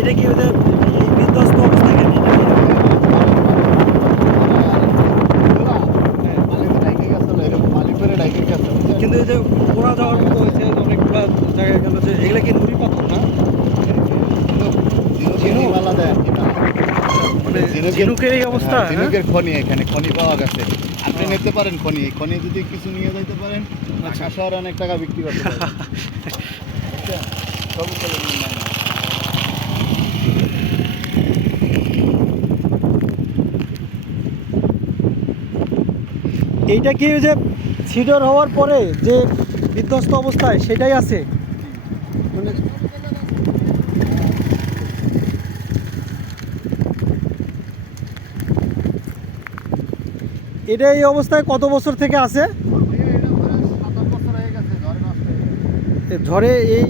এটা কি ওদের এই বিধ্বস্ত অবস্থা কেন কিন্তু এই যে পোড়া যাওয়ার মতো হয়েছে অনেকগুলো জায়গায় গেল যে এগুলো কি নুড়ি পাথর না মানে ঝিনুকের এই অবস্থা ঝিনুকের খনি এখানে খনি পাওয়া গেছে আপনি নিতে পারেন খনি খনি যদি কিছু নিয়ে যাইতে পারেন ঢাকা শহরে অনেক টাকা বিক্রি করতে পারেন সবই চলে এইটা কি ওই যে সিডর হওয়ার পরে যে বিধ্বস্ত অবস্থায় সেটাই আছে মানে এটা এই অবস্থায় কত বছর থেকে আছে ঝড়ে এই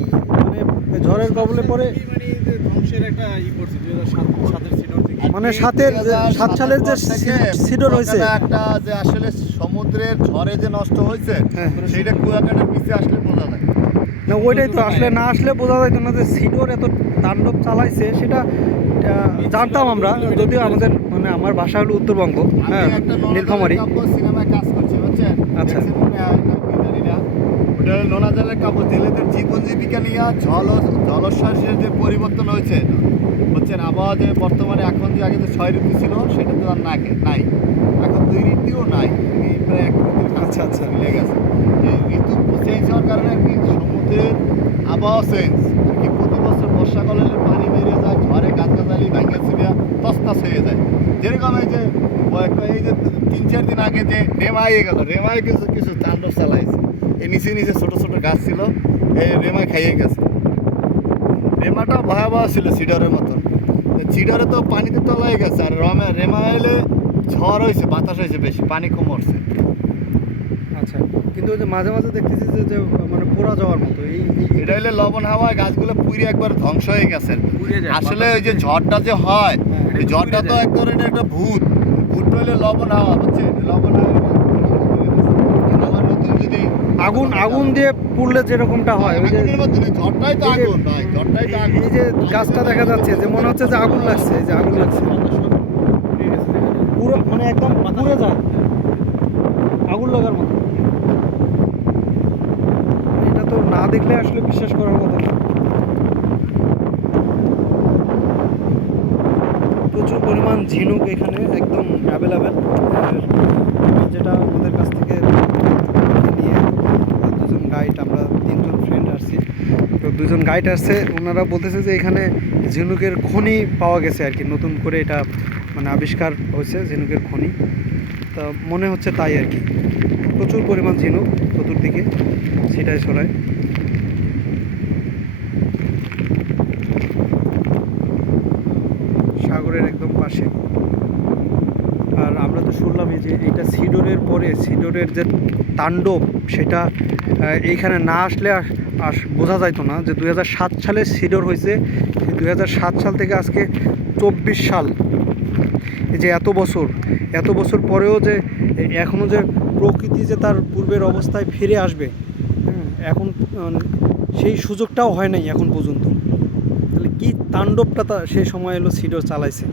মানে ঝড়ের কবলে পরে মানে সাত সালের যে সিডর হয়েছে একটা যে আসলে সমুদ্রের ঝড়ে যে নষ্ট হয়েছে সেইটা কুয়াকাটার পিছিয়ে আসলে বোঝা যায় না ওইটাই তো আসলে না আসলে বোঝা যাইতো না যে সিডর এত তাণ্ডব চালাইছে সেটা জানতাম আমরা যদিও আমাদের মানে আমার বাসা হলো উত্তরবঙ্গ হ্যাঁ নীলফামারী সিনেমায় কাজ করছে বুঝছেন আচ্ছা ওটা নোনাজলের কাপড় জেলেদের জীবন জীবিকা নিয়ে জলশ্বাসের যে পরিবর্তন হয়েছে বুঝছেন আবহাওয়া যে বর্তমানে এখন যে আগে যে 6 ঋতু ছিল সেটা তো আর নাই এখন 2 ঋতুও নাই এই প্রায় 1 ঋতুর আচ্ছা আচ্ছা মিলে গেছে এই ঋতু চেঞ্জ হওয়ার কারণে আর কি সমুদ্রের আবহাওয়া চেঞ্জ আর কি প্রতি বছর বর্ষাকালে পানি বেরিয়ে যায় ঝড়ে গাছগাছালি ভাঙা ছিঁড়া তসতাস হয়ে যায় যেরকম এই যে 3-4 দিন আগে যে রেমাই গেল রেমাই কিছু কিছু তাণ্ডব চালাইছে এই নিচে নিচে ছোট ছোট গাছ ছিল এই রেমাই খাইয়ে গেছে রেমাটা ভয়াবহ ছিল সিডারের মতন সিডারে তো পানিতে তলায় গেছে আর রেমা এলে ঝড় হয়েছে বাতাস হয়েছে বেশি পানি কমছে আচ্ছা কিন্তু ওই যে মাঝে মাঝে দেখতেছি যে মানে পোড়া যাওয়ার মতো এটা হলে লবণ হাওয়ায় গাছগুলো পুড়ে একবার ধ্বংস হয়ে গেছে আসলে ওই যে ঝড়টা যে হয় এই ঝড়টা তো এক ধরনের একটা ভূত হলে লবণ হাওয়া বুঝছে লবণ হাওয়া আমার নতুন যদি আগুন দিয়ে পুড়লে যেরকমটা হয় ওই যে ঝড়টাই তো আগুন ভাই ঝড়টাই তো আগুন এই যে গাছটা দেখা যাচ্ছে যে মনে হচ্ছে যে আগুন লাগছে এই যে আগুন লাগছে পুরো মানে একদম পুড়ে যায় আগুন লাগার মতো এটা তো না দেখলে আসলে বিশ্বাস করার মতো না প্রচুর পরিমাণ ঝিনুক এখানে একদম অ্যাভেলেবেল যেটা আমাদের কাছ থেকে নিয়ে দুজন গাইড আমরা 3 জন ফ্রেন্ড আসছি তো 2 জন গাইড আসছে ওনারা বলতেছে যে এখানে ঝিনুকের খনি পাওয়া গেছে আর কি নতুন করে এটা মানে আবিষ্কার হয়েছে ঝিনুকের খনি তা মনে হচ্ছে তাই আর কি প্রচুর পরিমাণ ঝিনুক চতুর্দিকে সেটাই ছড়ায় সাগরের একদম পাশে আর আমরা তো শুনলাম যে এইটা সিডরের পরে সিডরের যে তাণ্ডব সেটা এইখানে না আসলে বোঝা যাইতো না যে 2007 সালে সিডর হয়েছে 2007 সাল থেকে আজকে 24 সাল এই যে এত বছর পরেও যে এখনও যে প্রকৃতি যে তার পূর্বের অবস্থায় ফিরে আসবে এখন সেই সুযোগটাও হয় নাই এখন পর্যন্ত তাহলে কি তাণ্ডবটা সেই সময় এলো সিডর চালাইছে